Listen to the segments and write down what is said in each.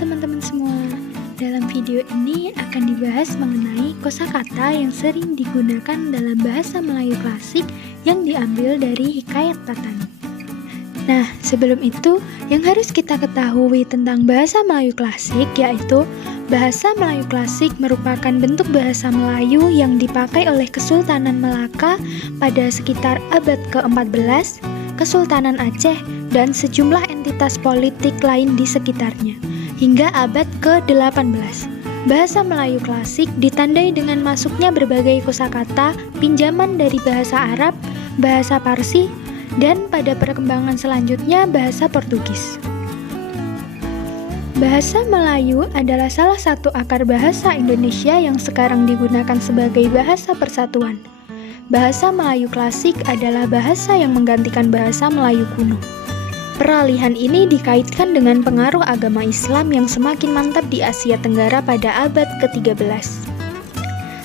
teman-teman semua. Dalam video ini akan dibahas mengenai kosakata yang sering digunakan dalam bahasa Melayu klasik yang diambil dari Hikayat Patani. Nah, sebelum itu, yang harus kita ketahui tentang bahasa Melayu klasik yaitu bahasa Melayu klasik merupakan bentuk bahasa Melayu yang dipakai oleh Kesultanan Melaka pada sekitar abad ke-14, Kesultanan Aceh, dan sejumlah entitas politik lain di sekitarnya, hingga abad ke-18. Bahasa Melayu klasik ditandai dengan masuknya berbagai kosakata, pinjaman dari bahasa Arab, bahasa Parsi, dan pada perkembangan selanjutnya bahasa Portugis. Bahasa Melayu adalah salah satu akar bahasa Indonesia yang sekarang digunakan sebagai bahasa persatuan. Bahasa Melayu klasik adalah bahasa yang menggantikan bahasa Melayu kuno. Peralihan ini dikaitkan dengan pengaruh agama Islam yang semakin mantap di Asia Tenggara pada abad ke-13.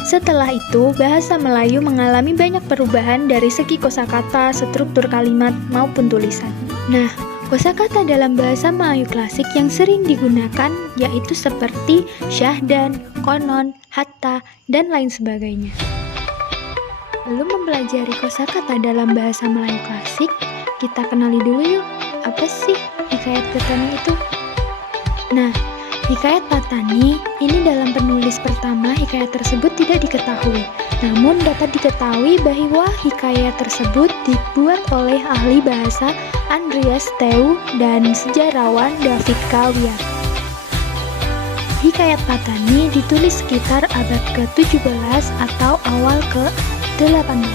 Setelah itu, bahasa Melayu mengalami banyak perubahan dari segi kosakata, struktur kalimat, maupun tulisan. Nah, kosakata dalam bahasa Melayu klasik yang sering digunakan yaitu seperti syahdan, konon, hatta, dan lain sebagainya. Belum mempelajari kosakata dalam bahasa Melayu klasik, kita kenali dulu yuk, apa sih Hikayat Patani itu? Nah, Hikayat Patani ini dalam penulis pertama hikayat tersebut tidak diketahui. Namun dapat diketahui bahwa hikayat tersebut dibuat oleh ahli bahasa Andreas Theeu dan sejarawan David Kawiat. Hikayat Patani ditulis sekitar abad ke-17 atau awal ke-18.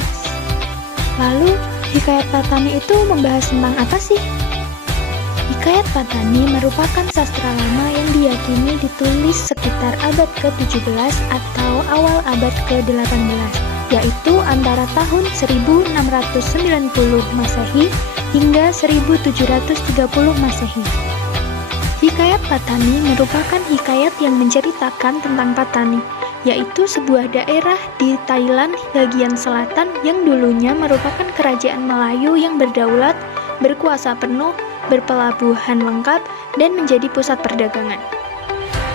Lalu, Hikayat Patani itu membahas tentang apa sih? Hikayat Patani merupakan sastra lama yang diyakini ditulis sekitar abad ke-17 atau awal abad ke-18, yaitu antara tahun 1690 Masehi hingga 1730 Masehi. Hikayat Patani merupakan hikayat yang menceritakan tentang Patani, yaitu sebuah daerah di Thailand bagian selatan yang dulunya merupakan kerajaan Melayu yang berdaulat, berkuasa penuh, berpelabuhan lengkap, dan menjadi pusat perdagangan.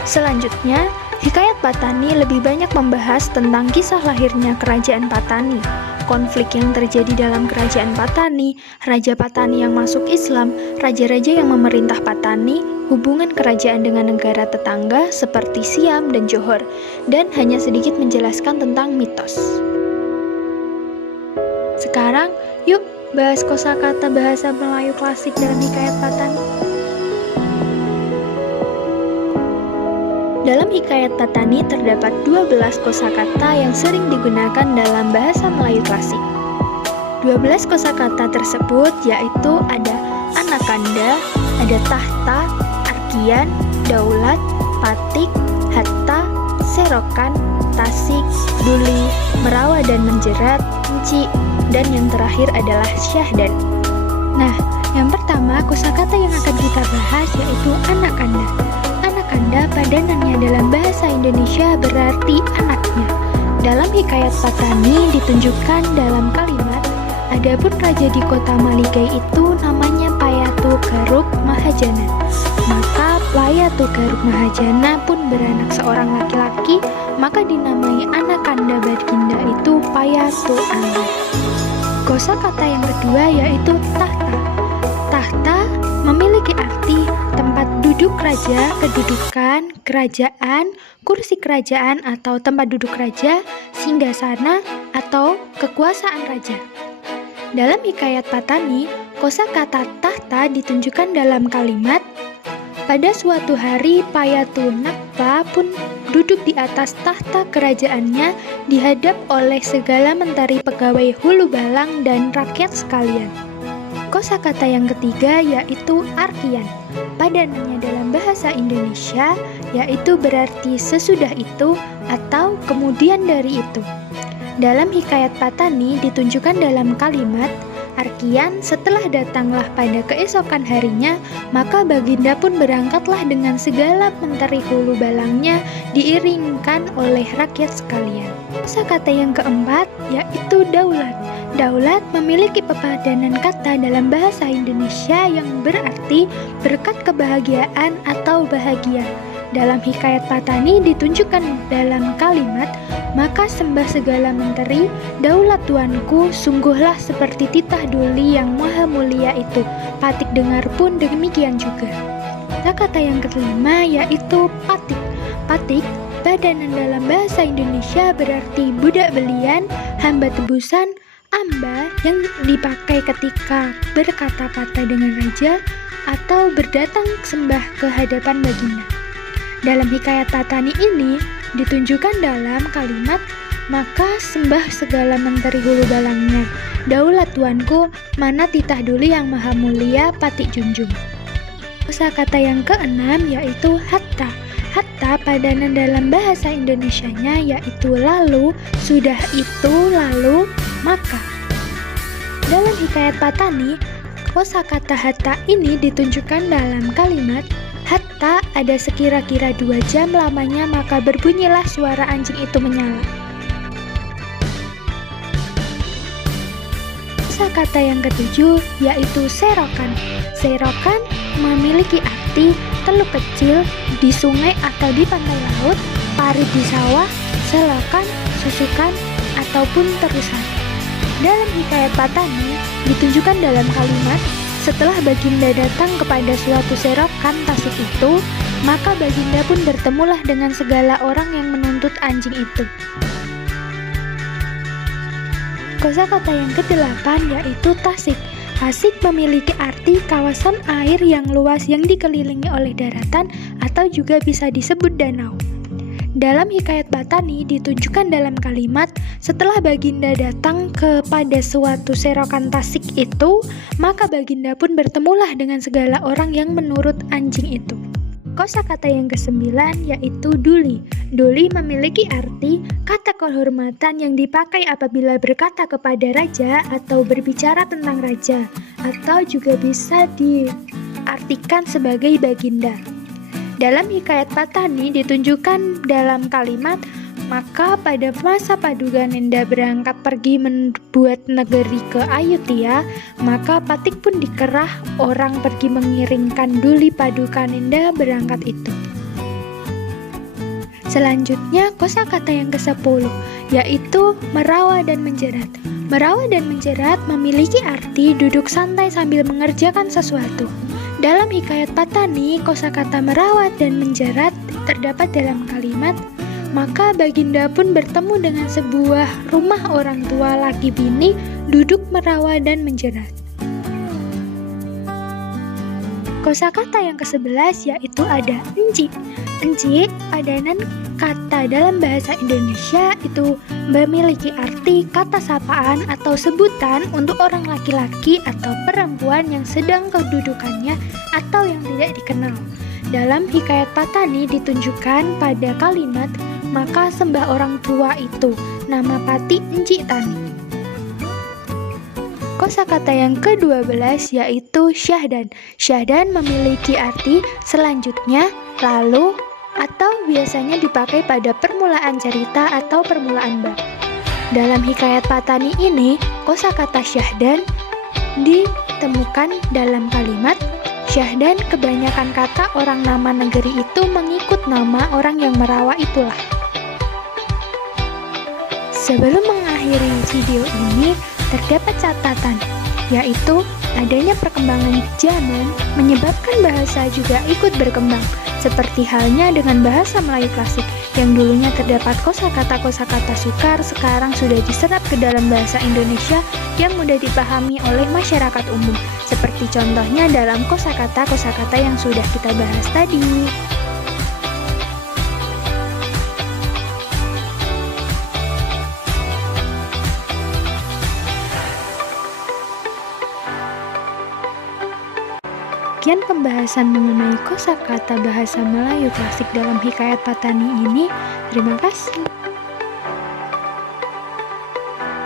Selanjutnya, Hikayat Patani lebih banyak membahas tentang kisah lahirnya kerajaan Patani, konflik yang terjadi dalam kerajaan Patani, Raja Patani yang masuk Islam, raja-raja yang memerintah Patani, hubungan kerajaan dengan negara tetangga seperti Siam dan Johor, dan hanya sedikit menjelaskan tentang mitos. Sekarang, yuk bahas kosakata bahasa Melayu klasik dalam Hikayat Patani. Dalam Hikayat Patani terdapat 12 kosakata yang sering digunakan dalam bahasa Melayu klasik. 12 kosakata tersebut yaitu ada anakanda, ada tahta, arkian, daulat, patik, hatta, serokan, tasik, duli, merawa dan menjerat, enci, dan yang terakhir adalah syahdan. Nah, yang pertama kosakata yang akan kita bahas yaitu anakanda. Anakanda padanannya dalam bahasa Indonesia berarti anaknya. Dalam Hikayat Patani ditunjukkan dalam kalimat, adapun raja di kota Maligai itu namanya Payatu Garuk Mahajana. Maka Payatu Garuk Mahajana pun beranak seorang laki-laki, maka dinamai anakanda baginda itu Payatu Angga. Kosakata yang kedua yaitu tahta. Tahta memiliki arti tempat duduk raja, kedudukan, kerajaan, kursi kerajaan atau tempat duduk raja, singgasana atau kekuasaan raja. Dalam Hikayat Patani, kosakata tahta ditunjukkan dalam kalimat, pada suatu hari Payatu Nakpa pun duduk di atas tahta kerajaannya dihadap oleh segala menteri pegawai hulu balang dan rakyat sekalian. Kosakata yang ketiga yaitu arkian. Padanannya dalam bahasa Indonesia yaitu berarti sesudah itu atau kemudian dari itu. Dalam Hikayat Patani ditunjukkan dalam kalimat, arkian setelah datanglah pada keesokan harinya, maka baginda pun berangkatlah dengan segala menteri hulu balangnya diiringkan oleh rakyat sekalian. Kosakata yang keempat yaitu daulat. Daulat memiliki pepadanan kata dalam bahasa Indonesia yang berarti berkat kebahagiaan atau bahagia. Dalam hikayat Patani ditunjukkan dalam kalimat, maka sembah segala menteri, daulat tuanku, sungguhlah seperti titah duli yang maha mulia itu. Patik dengar pun demikian juga. Kata yang kelima yaitu patik. Patik, padanan dalam bahasa Indonesia berarti budak belian, hamba tebusan, amba yang dipakai ketika berkata-kata dengan raja atau berdatang sembah ke hadapan baginda. Dalam hikayat Patani ini ditunjukkan dalam kalimat, maka sembah segala menteri hulu balangnya, daulat tuanku, mana titah duli yang maha mulia patik junjung. Kosakata yang keenam yaitu hatta. Hatta padanan dalam bahasa Indonesianya yaitu lalu, sudah itu, lalu, maka. Dalam hikayat Patani, kosakata hatta ini ditunjukkan dalam kalimat, hatta ada sekira-kira 2 jam lamanya maka berbunyilah suara anjing itu menyala. Kosakata yang ketujuh yaitu serokan. Serokan memiliki arti teluk kecil di sungai atau di pantai laut, parit di sawah, selokan, susukan, ataupun terusan. Dalam hikayat Patani ditunjukkan dalam kalimat, setelah baginda datang kepada suatu serokan tasik itu, maka baginda pun bertemulah dengan segala orang yang menuntut anjing itu. Kosakata yang ke-8 yaitu tasik. Tasik memiliki arti kawasan air yang luas yang dikelilingi oleh daratan atau juga bisa disebut danau. Dalam hikayat Patani ditunjukkan dalam kalimat, setelah baginda datang kepada suatu serokan tasik itu, maka baginda pun bertemulah dengan segala orang yang menurut anjing itu. Kosakata yang ke-9 yaitu duli. Duli memiliki arti kata kehormatan yang dipakai apabila berkata kepada raja atau berbicara tentang raja, atau juga bisa diartikan sebagai baginda. Dalam hikayat Patani ditunjukkan dalam kalimat, maka pada masa Padukanenda berangkat pergi membuat negeri ke Ayutthaya, maka Patik pun dikerah orang pergi mengiringkan duli Padukanenda berangkat itu. Selanjutnya kosakata yang ke-10 yaitu merawa dan menjerat. Merawa dan menjerat memiliki arti duduk santai sambil mengerjakan sesuatu. Dalam hikayat Patani, kosakata merawat dan menjerat terdapat dalam kalimat, maka baginda pun bertemu dengan sebuah rumah orang tua laki bini duduk merawa dan menjerat. Kosakata yang ke-11 yaitu ada enci. Enci padanan kata dalam bahasa Indonesia itu memiliki arti kata sapaan atau sebutan untuk orang laki-laki atau perempuan yang sedang kedudukannya atau yang tidak dikenal. Dalam hikayat Patani ditunjukkan pada kalimat, maka sembah orang tua itu, nama Pati Enci Tani. Kosakata yang ke-12 yaitu syahdan. Syahdan memiliki arti selanjutnya, lalu, atau biasanya dipakai pada permulaan cerita atau permulaan bab. Dalam hikayat Patani ini, kosakata syahdan ditemukan dalam kalimat, syahdan kebanyakan kata orang nama negeri itu mengikut nama orang yang merawa itulah. Sebelum mengakhiri video ini, terdapat catatan, yaitu adanya perkembangan zaman menyebabkan bahasa juga ikut berkembang, seperti halnya dengan bahasa Melayu klasik yang dulunya terdapat kosakata-kosakata sukar, sekarang sudah diserap ke dalam bahasa Indonesia yang mudah dipahami oleh masyarakat umum, seperti contohnya dalam kosakata-kosakata yang sudah kita bahas tadi. Sekian pembahasan mengenai kosakata bahasa Melayu klasik dalam hikayat Patani ini. Terima kasih.